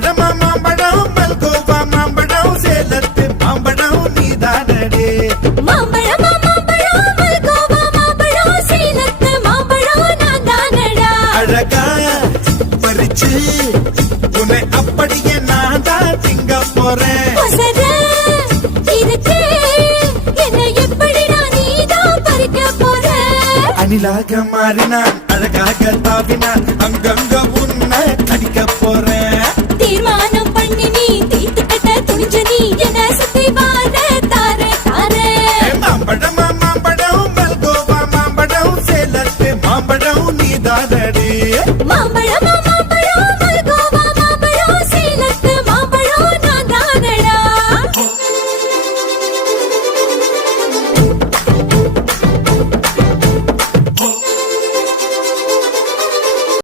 மாம்பழமா மாம்பழம் மல்கோவா மாம்பழம் சேலத்து மாம்பழம் நீதானடே. மாம்பழமா மாம்பழம் மல்கோவா மாம்பழம் சேலத்து மாம்பழம் நான் தானடா அழகா பறிச்சு உன்னை அப்படியே நான் தான் திங்க போறேன்? அணிலாக மாறினான் அழகாக தாவினான் அங்கங்க வந்தாதடி. மாம்பழம்